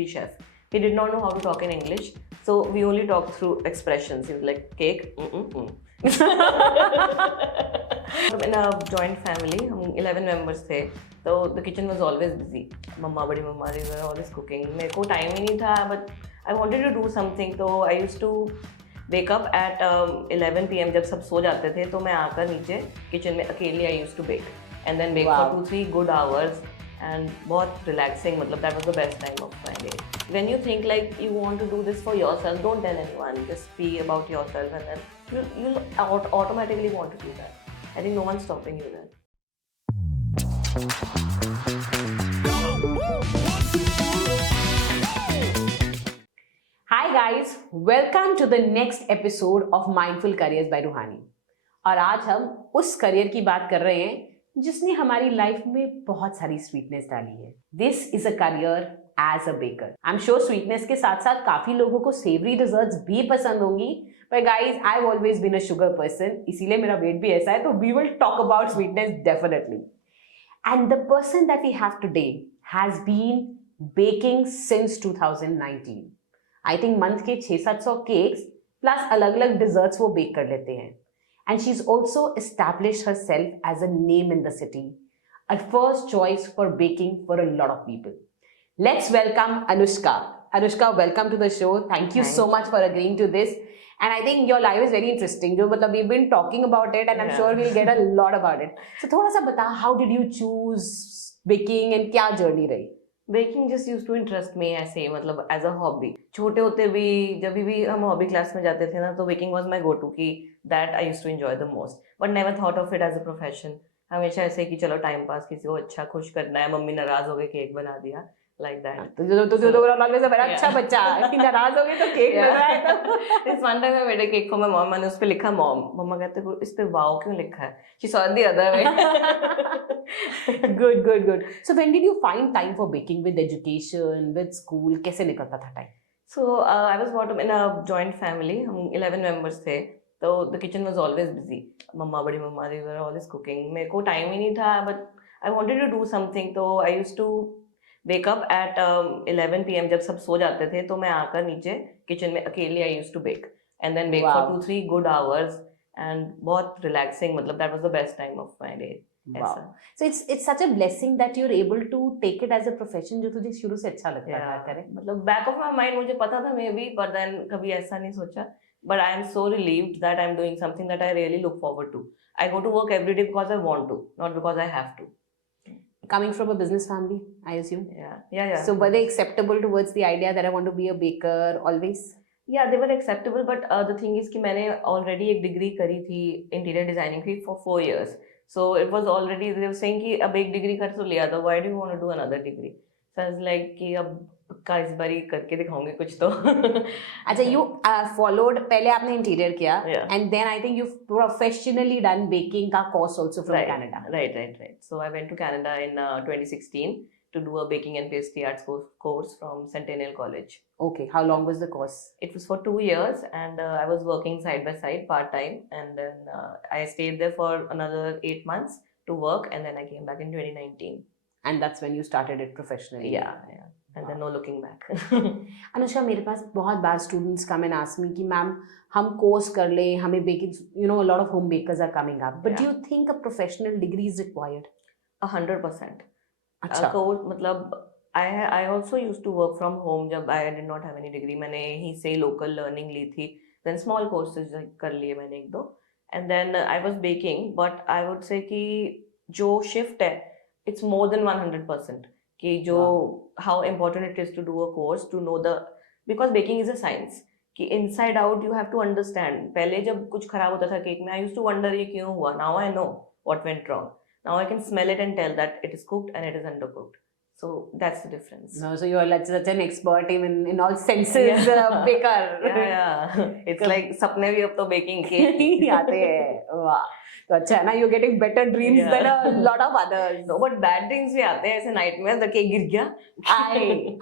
degree chef. He did not know how to talk in English, so we only talked through expressions. He was like, cake, In a joint family, हम 11 members थे, so the kitchen was always busy. मम्मा बड़ी मम्मा they were always cooking. मेरे को time ही नहीं था, but I wanted to do something, so I used to wake up at 11 p.m. जब सब सो जाते थे, तो मैं आकर नीचे kitchen में अकेली I used to bake, and then bake for 2-3 good hours, and बहुत relaxing. मतलब that was the best time of my day. When you think like you want to do this for yourself, don't tell anyone. Just be about yourself, and then you'll automatically want to do that. I think no one's stopping you there. Hi guys, welcome to the next episode of Mindful Careers by Ruhani. और आज हम उस career की बात कर रहे हैं जिसने हमारी लाइफ में बहुत सारी स्वीटनेस डाली है. This is a career as a baker. I'm sure sweetness के साथ साथ काफी लोगों को सेवरी डिजर्ट्स भी पसंद होंगी. But guys, I've always been a sugar person. इसीलिए मेरा वेट भी ऐसा है. तो we will talk about sweetness definitely. And the person that we have today has been baking since 2019. I think month के 600-700 cakes plus अलग-अलग desserts वो bake कर लेते हैं. And she's also established herself as a name in the city, a first choice for baking for a lot of people. Let's welcome Anushka. Anushka, welcome to the show. Thank you so much for agreeing to this. And I think your life is very interesting. जो मतलब we've been talking about it, and I'm sure we'll get a lot about it. So थोड़ा सा बता, how did you choose baking and क्या journey रही? Baking just used to interest me ऐसे मतलब as a hobby. छोटे होते भी जब भी हम hobby class में जाते थे ना, तो baking was my go-to कि that I used to enjoy the most. But never thought of it as a profession. हमेशा ऐसे कि चलो time pass, किसी को अच्छा खुश करना है, मम्मी नाराज हो गए केक बना दिया. Like that. तो always बड़ा अच्छा बच्चा कि नाराज हो गए तो केक बन रहा है तो. This one time I made a cake for my mom, मैंने उस पे लिखा mom. मम्मा कहते हैं इस पे wow क्यों लिखा है? She saw it the other way. Good. So when did you find time for baking with education, with school? कैसे निकलता था time? So I was brought up in a joint family. हम 11 members थे, तो the kitchen was always busy. मम्मा बड़ी मम्मा they were always cooking. मेरे को time ही नहीं था, but I wanted to do something, तो I used to wake up at 11 p.m. जब सब सो जाते थे, तो मैं आकर नीचे kitchen में अकेली I used to bake, and then bake for 2-3 good hours, and बहुत relaxing. मतलब that was the best time of my day. Wow. So it's such a blessing that you're able to take it as a profession जो तुझे शुरू से अच्छा लगता था. करें मतलब back of my mind मुझे पता था maybe, but then कभी ऐसा नहीं सोचा. But I am so relieved that I'm doing something that I really look forward to. I go to work every day because I want to, not because I have to. Coming from a business family, I assume. Yeah. So were they acceptable towards the idea that I want to be a baker always? Yeah, they were acceptable, but the thing is कि मैंने already एक degree करी थी interior designing की for 4 years. So it was already, they were saying कि अब एक degree कर तो लिया था, why do you want to do another degree? So I was like कि अब का इस बारी करके दिखाऊंगी कुछ तो. अच्छा, you followed, पहले आपने interior किया, and then I think you've professionally done baking का course also from Canada. Right. So I went to Canada in 2016 to do a baking and pastry arts course from Centennial College. Okay, how long was the course? It was for 2 years, and I was working side by side part time, and then I stayed there for another 8 months to work, and then I came back in 2019. And that's when you started it professionally. Yeah. And then no looking back. Anushka, मेरे पास बहुत बार students come and ask me कि ma'am हम course कर लें, हमें baking, a lot of home bakers are coming up. But do you think a professional degree is required? 100%. अच्छा. Course मतलब I also used to work from home जब I did not have any degree. मैंने यहीं से local learning ली थी. Then small courses कर लिए मैंने एक दो. And then I was baking, but I would say कि जो shift है, it's more than 100%. कि जो how important it is to do a course to know the, because baking is a science कि inside out you have to understand. पहले जब कुछ खराब होता था केक में, I used to wonder ये क्यों हुआ. Now I know what went wrong. Now I can smell it and tell that it is cooked and it is undercooked. So that's the difference. No, so you're like such an expert in all senses, baker. Yeah. It's like सपने भी अब तो baking के आते हैं. वाह. तो अच्छा है ना, you're getting better dreams than a lot of others. No, but bad dreams भी आते हैं ऐसे nightmares, the cake गिर गया.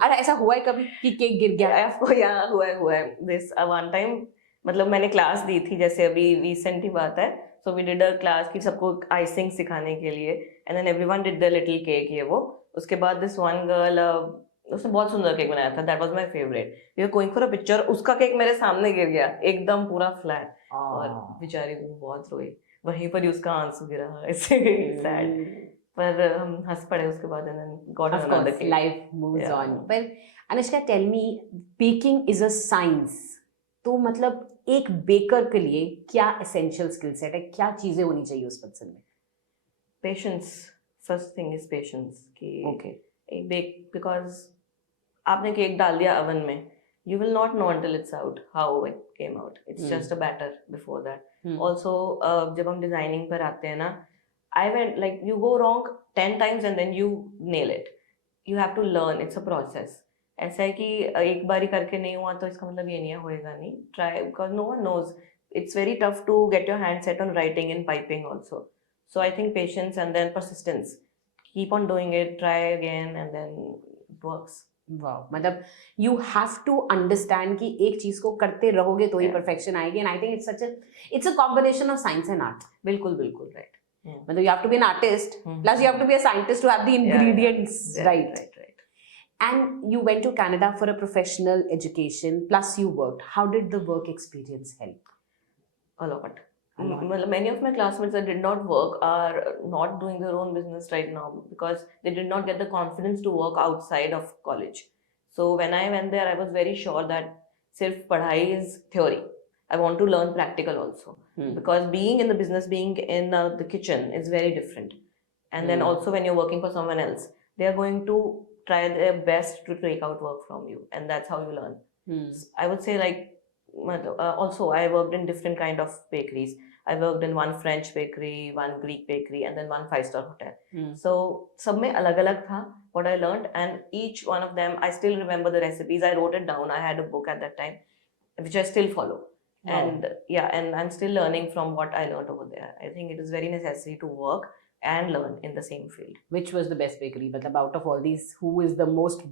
अरे ऐसा हुआ है कभी कि केक गिर गया? Yeah, हुआ है. This one time, मतलब मैंने क्लास दी थी, जैसे अभी recent ही बात है. So we did a class कि सबको icing सिखाने के लिए, and then everyone did the little cake ये वो. उसके बाद this one girl उसने बहुत सुंदर केक बनाया था, that was my favourite. We were going for a picture, उसका केक मेरे सामने गिर गया एकदम पूरा फ्लैट, और बेचारी वो बहुत रोई, वहीं पर ही उसका आंसू गिरा, ऐसे सैड। पर हम हंस पड़े उसके बाद, and then got Of another course, cake. life moves Yeah. on. But Anushka, tell me, baking is a science. तो मतलब एक बेकर के लिए क्या एसेंशियल स्किल सेट है, क्या चीजें होनी चाहिए उस पर्सन में? Patience, first thing is patience कि ओके, एक बेक, बिकॉज आपने केक डाल दिया ओवन में, you will not know until it's out how it came out. It's just a batter before that. Also, जब हम डिजाइनिंग पर आते हैं ना, I went like you go wrong 10 times and then you nail it. You have to learn. It's a process. ऐसा है कि एक बारी करके नहीं हुआ तो इसका मतलब ये नहीं है होएगा नहीं. Try, because no one knows. It's very tough to get your hand set on writing and piping also. So I think patience and then persistence. Keep on doing it. Try again and then it works. वाह, मतलब you have to understand कि एक चीज को करते रहोगे तो ही Yeah. परफेक्शन आएगी, and I think it's a combination of science and art. बिल्कुल बिल्कुल राइट. मतलब you have to be an artist plus you have to be a scientist to have the ingredients right. And you went to Canada for a professional education, plus you worked. How did the work experience help? A lot. Many of my classmates that did not work are not doing their own business right now because they did not get the confidence to work outside of college. So when I went there, I was very sure that sirf padhai is theory. I want to learn practical also. Because being in the business, being in the kitchen is very different. And then also when you're working for someone else, they are going to try their best to take out work from you. And that's how you learn. I would say like, also I worked in different kind of bakeries. I worked in one French bakery, one Greek bakery, and then one 5-star hotel. So सब में अलग-अलग था what I learned, and each one of them I still remember the recipes. I wrote it down. I had a book at that time, which I still follow. Wow. And yeah, and I'm still learning from what I learned over there. I think it is very necessary to work and learn in the same field. Which was the best bakery? मतलब out of all these, who is the most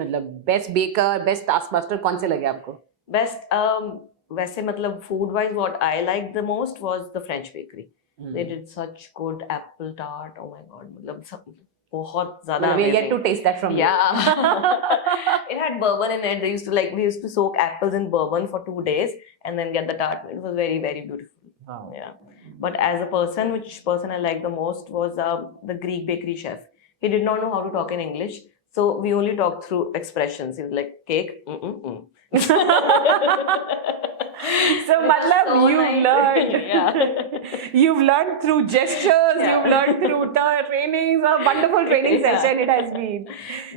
मतलब best baker, best taskmaster? कौन से लगे आपको? Best वैसे मतलब food wise what I liked the most was the French bakery. They did such good apple tart. Oh my god, मतलब सब बहुत ज़्यादा. We get to taste that from you. Yeah. It had bourbon in it. We used to soak apples in bourbon for 2 days and then get the tart. It was very very beautiful. Wow. Yeah. But as a person, which person I liked the most was the Greek bakery chef. He did not know how to talk in English, so we only talked through expressions. He was like cake. So matlab so you've nice. learned. Yeah. You've learned through gestures. Yeah. You've learned through trainings. A wonderful training Yeah. session it has been.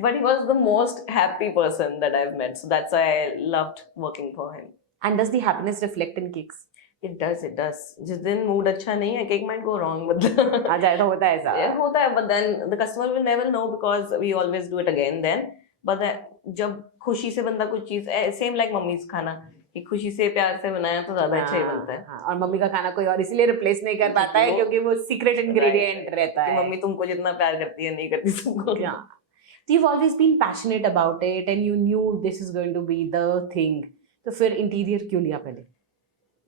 But he was the most happy person that I've met, so that's why I loved working for him. And does the happiness reflect in cakes? It does. It does. जिस दिन mood अच्छा नहीं है, cake might go wrong, but आ जाए तो होता है ऐसा. yeah, होता है, but then the customer will never know because we always do it again then. But then, जब खुशी से बंदा कुछ चीज, same like मम्मी's खाना, कि खुशी से प्यार से बनाया तो ज्यादा अच्छा ही बनता है. और मम्मी का खाना कोई और इसलिए रिप्लेस नहीं कर पाता है क्योंकि वो सीक्रेट इंग्रेडिएंट रहता है. मम्मी तुमको जितना प्यार करती है नहीं करती तुमको. Yeah. So you've always been passionate about it and you knew this is going to be the thing. तो फिर इंटीरियर क्यों लिया पहले?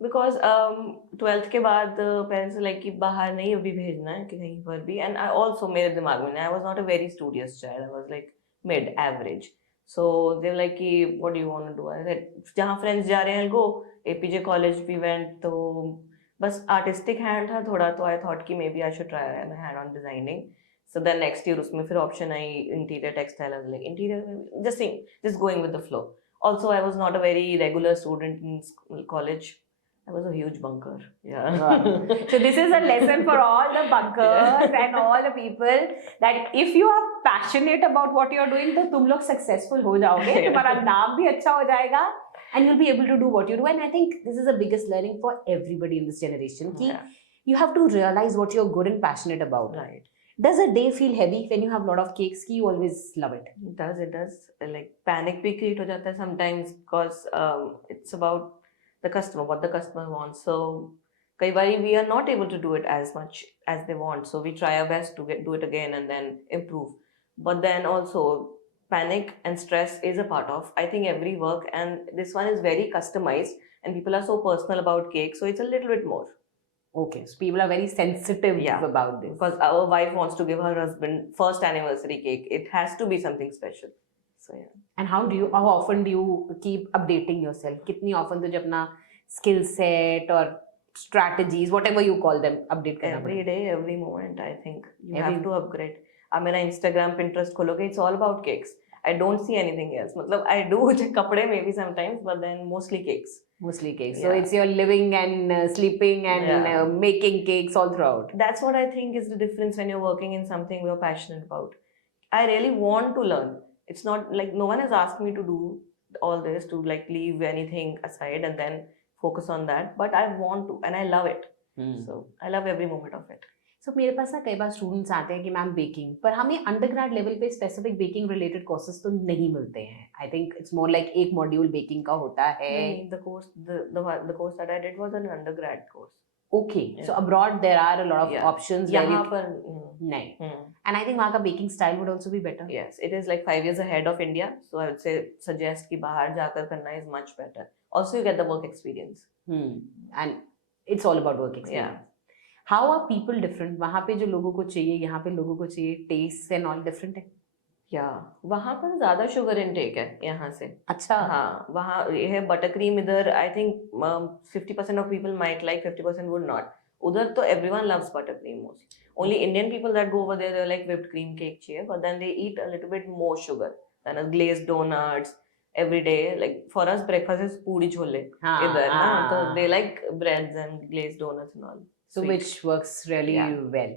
Because 12th के बाद पेरेंट्स लाइक कि बाहर नहीं अभी भेजना है कि कहीं पर भी. एंड ऑल्सो मेरे दिमाग में, I was not a very studious child, I was like mid average. So they like कि what do you want to do. I said जहाँ फ्रेंड्स जा रहे हैं go. APJ college we went, तो बस आर्टिस्टिक हैंड था थोड़ा, तो आई थॉट कि maybe I should try my hand on designing. So then next year उसमें फिर option I interior textile. I was like interior, just going with the flow. Also, I was not a very regular student in college. I was a huge bunker. Yeah. Wow. So this is a lesson for all the bunkers and all the people that if you are passionate about what you are doing, तो तुम लोग successful हो जाओगे. तुम्हारा नाम भी अच्छा हो जाएगा. And you'll be able to do what you do. And I think this is the biggest learning for everybody in this generation. कि you have to realize what you're good and passionate about. Right. Does a day feel heavy when you have a lot of cakes? Ki you always love it? It does. It does. Like panic भी create हो जाता है sometimes because it's about the customer, what the customer wants. So कई बारी we are not able to do it as much as they want. So we try our best to do it again and then improve. But then also panic and stress is a part of, I think, every work. And this one is very customized and people are so personal about cake. So it's a little bit more. Okay, so people are very sensitive about this. Because our wife wants to give her husband first anniversary cake. It has to be something special. So yeah. And how often do you keep updating yourself? कितनी often तुझे अपना skill set और strategies, whatever you call them, update करना Every पड़ता day, every moment, I think you Every- have to upgrade. अब मेरा Instagram, Pinterest खोलोगे, it's all about cakes. I don't see anything else. मतलब I do कपड़े maybe sometimes, but then mostly cakes. Mostly cakes. So Yeah. it's your living and sleeping and Yeah. making cakes all throughout. That's what I think is the difference when you're working in something you're passionate about. I really want to learn. It's not like no one has asked me to do all this, to like leave anything aside and then focus on that. But I want to, and I love it. So I love every moment of it. So मेरे पास ना कई बार students आते हैं कि ma'am baking, पर हमें undergrad level पे specific baking related courses तो नहीं मिलते हैं. आई थिंक इट्स मोर लाइक एक मॉड्यूल बेकिंग का होता है. The course, the course that I did was an undergrad course. Okay, Yeah. so abroad there are a lot of Yeah. options where यहाँ you पर नहीं. And I think वहाँ का baking style would also be better. Yes, it is like 5 years ahead of India. So I would say suggest कि बाहर जाकर करना is much better. Also you get the work experience. And it's all about work experience. Yeah. How are people different? वहाँ पे जो लोगों को चाहिए, यहाँ पे लोगों को चाहिए, taste and all different है. Yeah, वहाँ पर ज़्यादा शुगर इनटेक है यहाँ से. अच्छा. हाँ, वहाँ ये है बटर क्रीम. इधर I think 50% of people might like, 50% would not. उधर तो everyone loves butter cream mostly. Only Indian people that go over there, they're like whipped cream cake चाहिए, but then they eat a little bit more sugar than a glazed donuts every day. Like for us, breakfast is पूड़ी छोले इधर ना, तो they like breads and glazed donuts and all. So Sweet. which works really Yeah. well.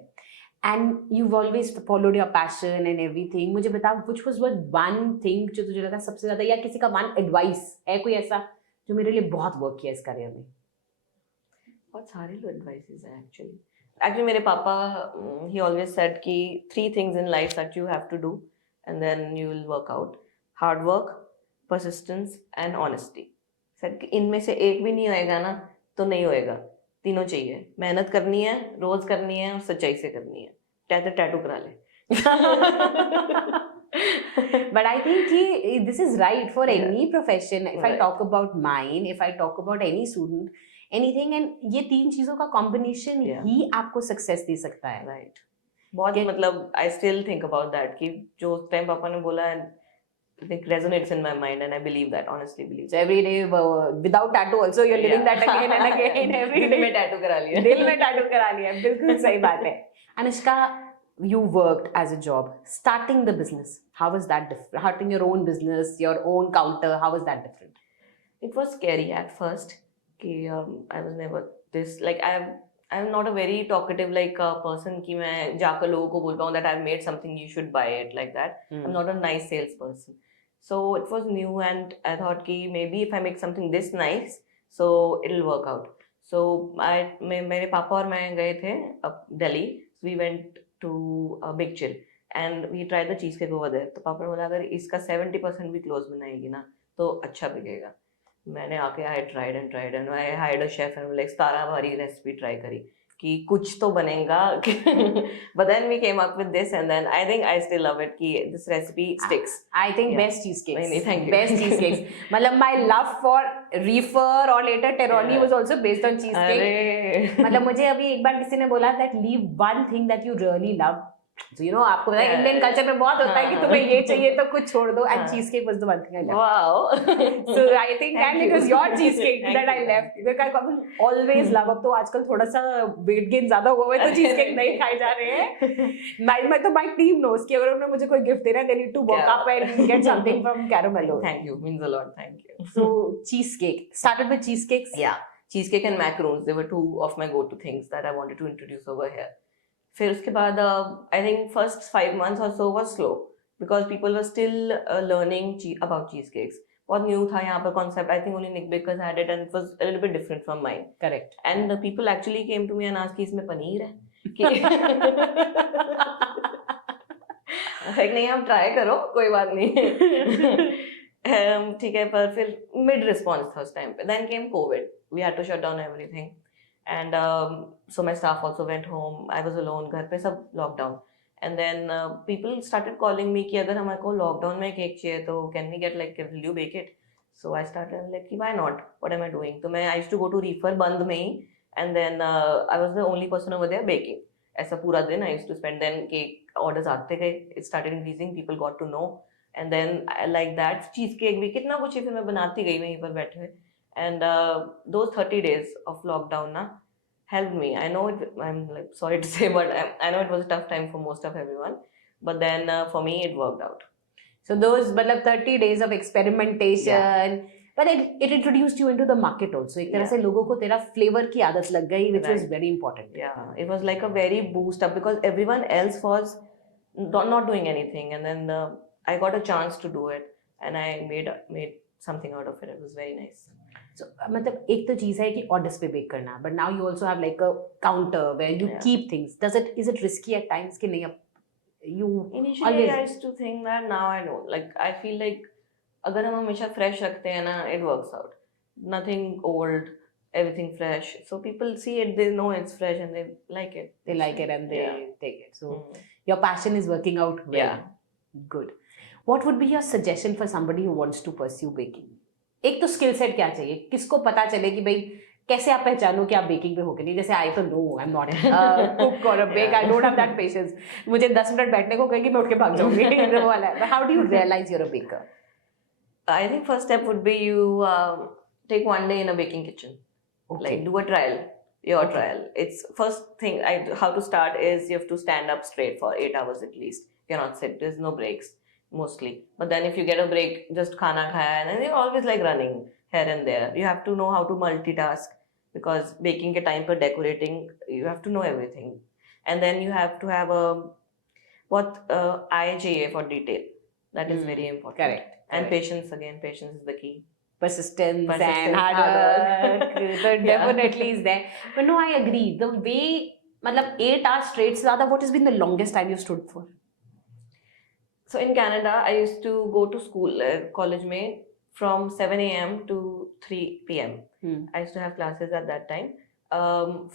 And you've always followed your passion and everything. मुझे बताओ, which was one thing जो तुझे लगा सबसे ज्यादा, या किसी का one advice है कोई ऐसा जो मेरे लिए बहुत वर्क किया इस करियर में? बहुत सारे लो advices हैं actually मेरे पापा he always said कि 3 things in life that you have to do and then you will work out: hard work, persistence and honesty. said कि इनमें से एक भी नहीं होएगा ना तो नहीं होएगा, तीनों चाहिए. मेहनत करनी है, रोज करनी है और सच्चाई से करनी है. टैटू करा ले. But I think this is right for Yeah. any profession. If I Right. talk about mine, if I talk about any student, anything, and ये 3 चीजों का combination Yeah. ही आपको success दे सकता है. Right. बहुत मतलब I still think about that कि जो उस टाइम पापा ने बोला, it resonates in my mind and I believe that, honestly believe. So every day without tattoo also you're living Yeah. that again and again every दिल day. में tattoo करा लिया. दिल में tattoo करा लिया, बिल्कुल सही बात है. Anushka, you worked as a job, starting the business. How was that different? Starting your own business, your own counter, how was that different? It was scary at first. कि I was never this, like I'm not a very talkative like person कि मैं जाकर लोगों को बोल पाऊँ that I've made something, you should buy it, like that. I'm not a nice salesperson. So it was new and I thought कि maybe if I make something this nice, so it'll work out. So मेरे पापा और मैं गए थे Delhi. So we went to Big Chill and we tried the cheesecake over there. तो पापा ने बोला अगर इसका 70% भी close बनाएगी ना तो अच्छा बिकेगा. मैंने आके I tried and I hired a chef and like 17 बारी रेसिपी ट्राई करी कि कुछ तो बनेगा. But then we came up with this and then I think I still love it कि this recipe sticks. I think Yeah. best cheesecakes. नहीं, thank you. Best cheesecakes. मतलब my love for Reefer or later Terroni Yeah. was also based on cheesecake. अरे मतलब मुझे अभी एक बार किसी ने बोला that leave one thing that you really love. So you know आपको पता है Yeah. इंडियन कल्चर में बहुत होता है कि हाँ. तुम्हें ये चाहिए तो कुछ छोड़ दो, and हाँ. cheesecake was the one thing I left. wow. So I think Thank and it you. was your cheesecake Thank that I you. left. Because I always love, अब तो आजकल थोड़ा सा weight gain ज्यादा हुआ है तो cheesecake नहीं खाए जा रहे हैं. मैं तो my team knows कि अगर उन्होंने मुझे कोई गिफ्ट देना है they need to walk Yeah. up and get something from Caramello. Thank you, means a lot. Thank you. So cheesecake. Started with cheesecakes. Yeah, cheesecake and macaroons. They were 2 of my go-to things that I wanted to introduce over here. फिर उसके बाद I think first 5 months or so was slow because people were still learning about cheesecakes. बहुत new था यहाँ पर concept. I think only Nick Bakers had it and it was a little bit different from mine. Correct. And the people actually came to me and asked कि इसमें पनीर है कि नहीं आप ट्राई करो कोई बात नहीं. ठीक है, पर फिर मिड रिस्पॉन्स था उस टाइम पे. Then came Covid, we had to shut down everything and so my staff also went home. I was alone, घर पे सब lockdown. And then people started calling me कि अगर हमारे को लॉकडाउन में केक चाहिए तो can we get like will you bake it. So I started like कि why not, what am I doing. तो मैं I used to go to रीफर बंद में ही and then I was the only person over there baking. ऐसा पूरा दिन I used to spend. Then cake orders आते गए, it started increasing, people got to know and then I like that cheese cake भी कितना कुछ ही फिर मैं बनाती गई वहीं पर बैठे हुए, and those 30 days of lockdown ना helped me. I know it, I'm like sorry to say, but I know it was a tough time for most of everyone, but then for me it worked out. So those मतलब 30 days of experimentation, but it introduced you into the market also. एक तरह से लोगों को तेरा flavor की आदत लग गई, which was very important. Yeah, it was like a very boost up because everyone else was not doing anything, and then I got a chance to do it, and I made something out of it. It was very nice. So मतलब एक तो चीज है कि orders पे bake करना, but now you also have like a counter where you keep things. Is it risky at times कि नहीं, you initially always... I used to think that, now I know, like I feel like अगर हम हमेशा fresh रखते हैं ना, it works out. Nothing old, everything fresh. So people see it, they know it's fresh, and they like it. They like it and they take it. So your passion is working out well. Yeah. Good. What would be your suggestion for somebody who wants to pursue baking? एक तो skill set क्या चाहिए, किसको पता चले कि भाई कैसे आप पहचानो कि आप बेकिंग पे हो कि नहीं. जैसे आई तो no, I am not cook और a bake, I don't have that patience. मुझे 10 मिनट बैठने को कहेगी मैं उठ के भाग जाऊंगी. वो वाला है. How do you realise you're a baker? I think first step would be you take one day in a baking kitchen. Okay. Like do a trial, your trial. It's first thing. How to start is you have to stand up straight for 8 hours at least. You cannot sit. There's no breaks mostly. But then if you get a break, just khana khaya, and then you're always like running here and there. You have to know how to multitask because baking ke time per decorating, you have to know everything. And then you have to have eye चाहिए for detail. That is very important. Correct. And patience again. Patience is the key. Persistence and hard work. So definitely is there. But no, I agree. The way, मतलब 8 hours straight से ज़्यादा, what has been the longest time you stood for? So in Canada, I used to go to school, college में, from 7 a.m. to 3 p.m. I used to have classes at that time.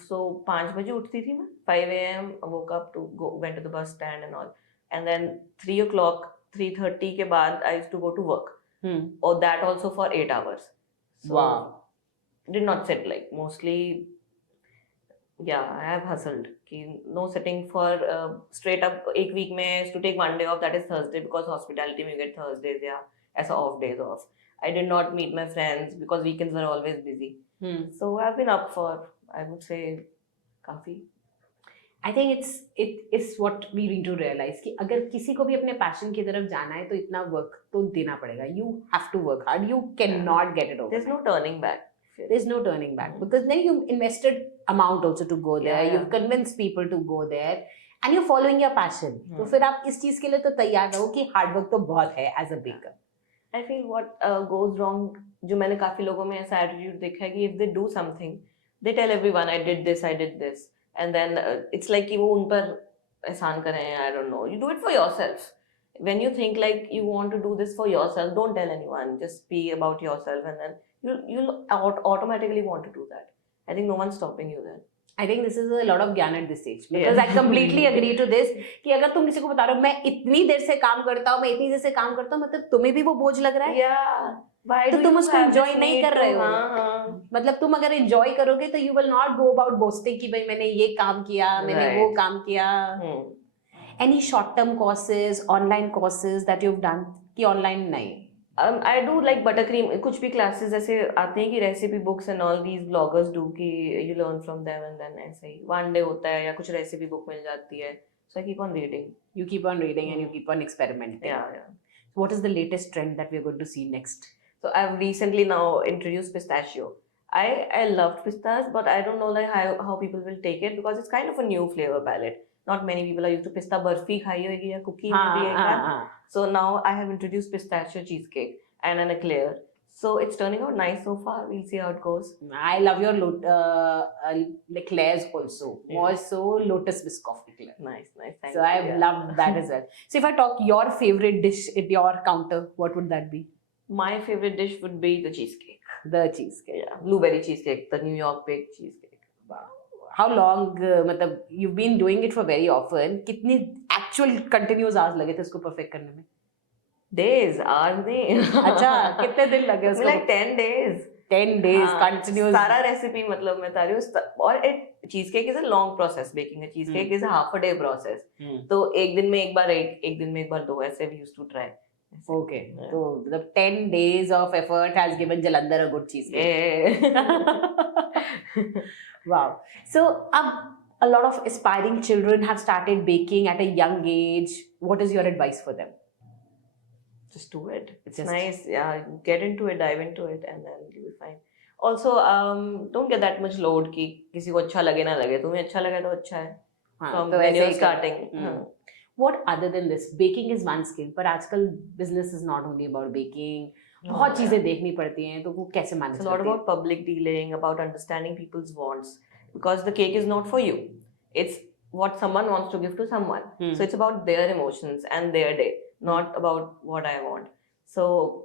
So 5 बजे उठती थी मैं. 5 a.m. woke up to go, went to the bus stand and all. And then 3 o'clock, 3:30 के बाद I used to go to work. Or that also for 8 hours. So wow. Did not sit, like mostly. Yeah, I have hustled. No sitting for straight up. एक week में I used to take one day off. That is Thursday because hospitality में you get Thursdays, yeah, as off days off. I did not meet my friends because weekends were always busy. So I've been up for, I would say, काफी. I think it's what we need to realize कि अगर किसी को भी अपने passion की तरफ जाना है तो इतना वर्क तो देना पड़ेगा. You have to work hard. You cannot get it over. There's no turning back. There's no turning back because then you invested amount also to go there. Yeah. You've convinced people to go there and you're following your passion. तो फिर आप इस चीज के लिए तो तैयार रहो कि हार्ड वर्क तो बहुत है as a baker. I feel what goes wrong, जो मैंने काफी लोगों में ऐसा attitude देखा है कि if they do something, they tell everyone I did this. And then it's like कि वो उन पर एहसान करें. I don't know. You do it for yourself. When you think like you want to do this for yourself, don't tell anyone. Just be about yourself, and then you'll automatically want to do that. I think no one's stopping you then. I think this is a lot of ज्ञान at this stage because I completely agree to this कि अगर तुम किसी को बता रहे हो मैं इतनी देर से काम करता हूँ, मैं इतनी देर से काम करता हूँ, मतलब तुम्हें भी वो बोझ लग रहा है. Yeah. तो तुम उसको एंजॉय नहीं कर रहे हो. मतलब तुम अगर एंजॉय करोगे तो you will not go about boasting कि भाई मैंने ये काम किया, मैंने वो काम किया. Any short term courses, online courses that you have done कि ऑनलाइन नहीं? I do like buttercream. कुछ भी क्लासेस ऐसे आते हैं कि recipe books and all these bloggers do कि you learn from them and then ऐसे ही वन डे होता है या कुछ रेसिपी बुक मिल जाती है. So I keep on reading. You keep on reading and you keep on experimenting. Yeah. What is the latest trend that we're going to see next? So I've recently now introduced pistachio. I loved pistas, but I don't know like how people will take it because it's kind of a new flavor palette. Not many people are used to pista barfi खाई होगी या cookie में भी है. So now I have introduced pistachio cheesecake and an eclair. So it's turning out nice so far. We'll see how it goes. I love your eclairs also. More so Lotus Biscoff eclair. Nice. Thank so you. I've loved that as well. So if I talk your favorite dish at your counter, what would that be? My favorite dish would be the cheesecake. The cheesecake. Yeah, blueberry cheesecake, the New York baked cheesecake. Wow. How long, मतलब you've been doing it for very often. कितनी actual continuous hours लगे थे उसको perfect करने में? Days, hours नहीं. अच्छा, कितने दिन लगे उसको? Like 10 days. 10 days continuous. सारा रेसिपी मतलब मैं बता रही हूँ. और cheesecake is a long process. Baking a cheesecake is a half a day process. तो एक दिन में एक बार एक दिन में एक बार दो, ऐसे we used to try. Okay. So the 10 days of effort has given Jalandhar a good cheesecake. Yeah. Wow. So a lot of aspiring children have started baking at a young age. What is your advice for them? Just do it. It's Just- nice. Yeah, get into it, dive into it, and then you'll be fine. Also, don't get that much load कि किसी को अच्छा लगे ना लगे. तुम्हें अच्छा लगे तो अच्छा है. हाँ, From तो when ऐसे you're ही कर- starting. Hmm. What other than this? Baking is one skill, but आजकल business is not only about baking. बहुत चीजें देखनी पड़ती हैं, तो वो कैसे manage It's a lot about public dealing, about understanding people's wants, because the cake is not for you. It's what someone wants to give to someone. Hmm. So it's about their emotions and their day, not about what I want. So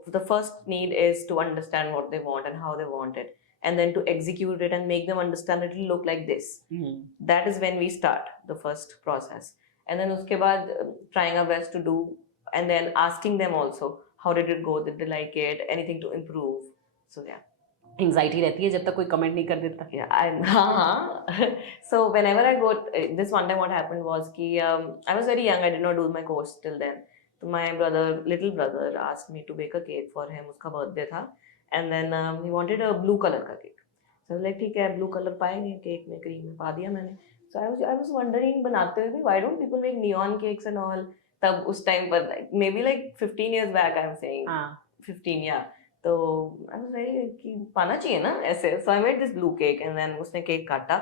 the first need is to understand what they want and how they want it, and then to execute it and make them understand it will look like this. That is when we start the first process. And then uske baad, trying our best to do, and then asking them also, how did it go? Did they like it? Anything to improve? So yeah. Anxiety रहती है जब तक कोई comment नहीं कर देता. Yeah, so whenever I go, this one time what happened was कि I was very young, I did not do my course till then. So my little brother asked me to bake a cake for him. उसका birthday था, and then he wanted a blue color का cake. So I was like ठीक है, blue color पाएंगे cake में, cream में पा दिया मैंने. So I was wondering बनाते हुए भी why don't people make neon cakes and all? तब उस time पर maybe like 15 years back I'm saying. 15, yeah. तो आई वाज वेरी कि पाना चाहिए ना ऐसे. So I made this blue cake and then उसने केक काटा,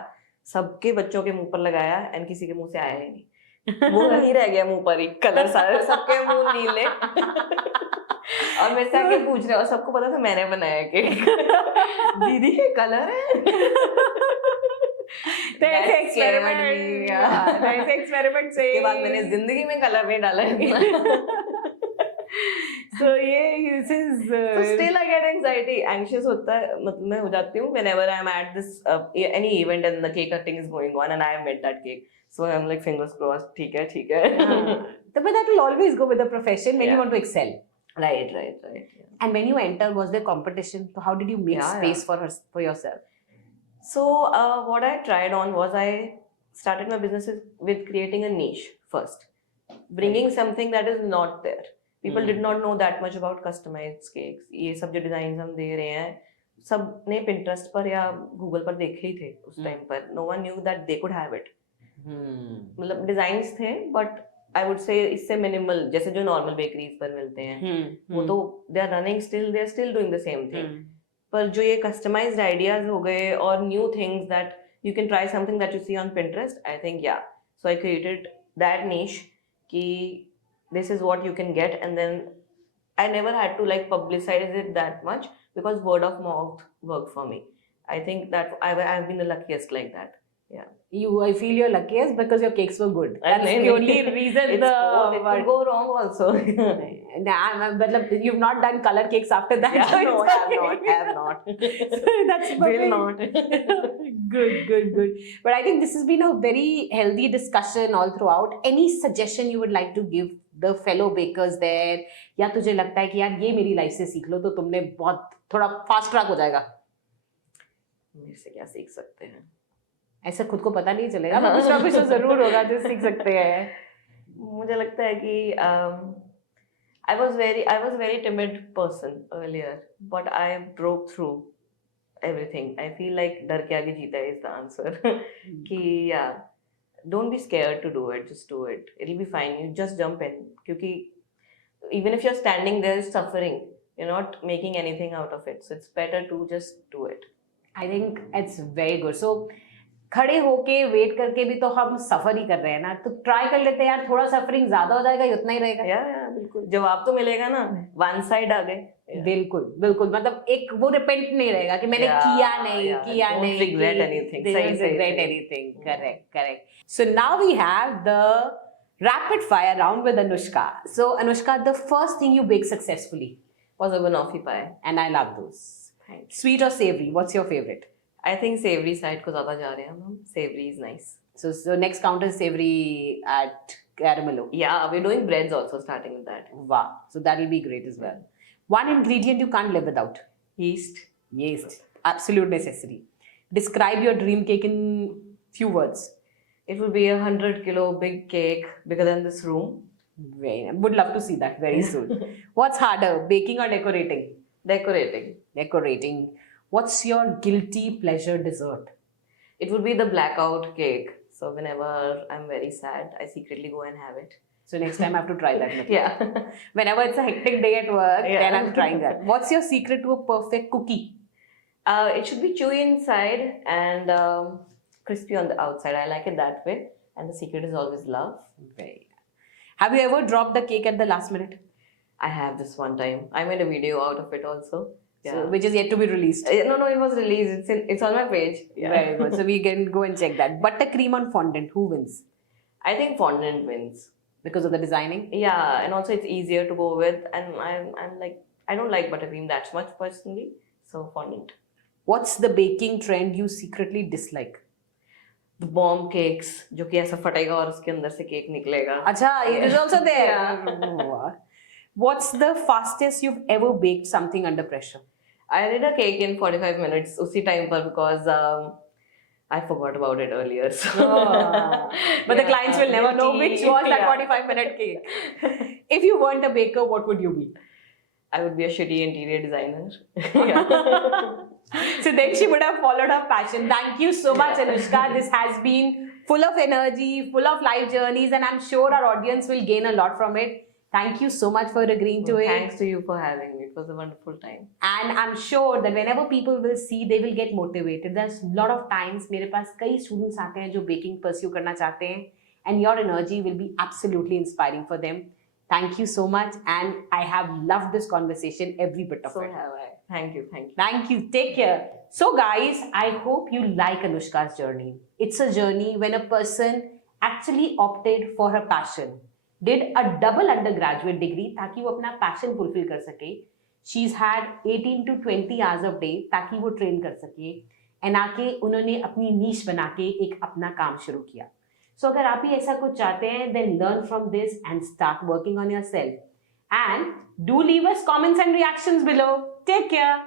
सबके बच्चों के मुंह पर लगाया एंड किसी के मुंह से आया ही नहीं. वो नहीं रह गया मुंह पर ही, कलर सारे सबके मुंह नीले. और मेरे से आके पूछ रहे, और सबको पता था मैंने बनाया केक. दीदी ये कलर है. तो ऐसे एक्सपेरिमेंट से के बाद मैंने जिंदगी में कलर नहीं डाला है. So this is So still I get anxiety, anxious होता है, मतलब मैं हो जाती हूँ whenever I'm at this any event and the cake cutting is going on and I have made that cake. So I'm like fingers crossed, ठीक है. but that will always go with the profession when you want to excel. Right. And when you enter, was there competition? So how did you make space for yourself? So what I tried on was I started my businesses with creating a niche first, bringing something that is not there. People did not know that much about customized cakes. ये सब जो design हम दे रहे हैं, सब ने Pinterest पर या Google पर देखे ही थे उस टाइम पर. No one knew that they could have it. मतलब डिजाइन्स थे, but I would say इससे मिनिमल, जैसे जो नॉर्मल बेकरीज पर मिलते हैं, वो तो they are still doing the same thing. पर जो ये customized ideas हो गए और new things that you can try something that you see on Pinterest, I think yeah. So I created that niche कि this is what you can get, and then I never had to like publicize it that much because word of mouth worked for me. I think that I've been the luckiest like that. Yeah. I feel you're luckiest because your cakes were good. That's the only reason. It could go wrong also. But you've not done color cakes after that. Yeah, so no, I have not. That's Will not. Good. But I think this has been a very healthy discussion all throughout. Any suggestion you would like to give the fellow bakers there? या तुझे लगता है कि यार ये मेरी life से सीख लो तो तुमने बहुत थोड़ा फास्ट ट्रैक हो जाएगा? मेरे से क्या सीख सकते हैं? ऐसे खुद को पता नहीं चलेगा, पर कुछ ना कुछ तो जरूर होगा जो सीख सकते हैं. मुझे लगता है कि I was very timid person earlier, but I broke through everything. I feel like डर के आगे जीता is the answer. कि yeah, don't be scared to do it. Just do it. It'll be fine. You just jump in. क्योंकि even if you're standing there suffering, you're not making anything out of it. So it's better to just do it. I think it's very good. So खड़े होके wait करके भी तो हम सफर ही कर रहे हैं ना, तो ट्राई कर लेते हैं यार, थोड़ा सफरिंग ज्यादा हो जाएगा, उतना ही रहेगा. बिल्कुल जवाब तो मिलेगा ना, वन साइड आ गए. बिल्कुल मतलब एक वो रिपेंट नहीं रहेगा कि मैंने किया नहीं. Regret anything. Regret anything. Correct. So now we have the rapid fire round with Anushka. So Anushka, the first thing you bake successfully was a banoffee pie. And I love those. Thanks. Sweet or savory? What's your favorite? I think savory side को ज़्यादा जा रहे हैं हम. Savory is nice. So next count is savory at Caramello. Yeah, we're doing breads also, starting with that. Wow. So that will be great as well. One ingredient you can't live without. Yeast. Absolute necessity. Describe your dream cake in few words. It would be 100 kilo big cake, bigger than this room, Very nice. Would love to see that very soon. What's harder, baking or decorating? Decorating. Decorating. What's your guilty pleasure dessert? It would be the blackout cake. So whenever I'm very sad, I secretly go and have it. So next time I have to try that. Matlab. Yeah. Whenever it's a hectic day at work, Yeah. then I'm trying that. What's your secret to a perfect cookie? It should be chewy inside and crispy on the outside. I like it that way. And the secret is always love. Very. Have you ever dropped the cake at the last minute? I have this one time. I made a video out of it also. Yeah. So, which is yet to be released. No, it was released. It's on my page. Yeah. Very good. So we can go and check that. Buttercream on fondant, who wins? I think fondant wins. Because of the designing? Yeah, and also it's easier to go with. And I'm like, I don't like buttercream that much personally. So fondant. What's the baking trend you secretly dislike? The bomb cakes, जो कि ऐसा फटेगा और उसके अंदर से cake निकलेगा. Acha, it is also there. Yeah. What's the fastest you've ever baked something under pressure? I did a cake in 45 minutes उसी time पर because I forgot about it earlier. So. But the Yeah, clients will never know which was that yeah. 45-minute cake. If you weren't a baker, what would you be? I would be a shitty interior designer. Yeah. So then she would have followed her passion. Thank you so much, Anushka. This has been full of energy, full of life journeys, and I'm sure our audience will gain a lot from it. Thank you so much for agreeing to it. Thanks to you for having me. It was a wonderful time. And I'm sure that whenever people will see, they will get motivated. There's a lot of times, मेरे पास कई students आते हैं जो baking pursue करना चाहते हैं, and your energy will be absolutely inspiring for them. Thank you so much, and I have loved this conversation, every bit of So it. have I. Thank you. Thank you. Take care. So, guys, I hope you like Anushka's journey. It's a journey when a person actually opted for her passion, did a double undergraduate degree ताकि वो अपना passion fulfill कर सके. She's had 18 to 20 hours of day ताकि वो train कर सके. And आके उन्होंने अपनी niche बना के एक अपना काम शुरू किया. So अगर आप भी ऐसा कुछ चाहते हैं, then learn from this and start working on yourself. And do leave us comments and reactions below. Take care.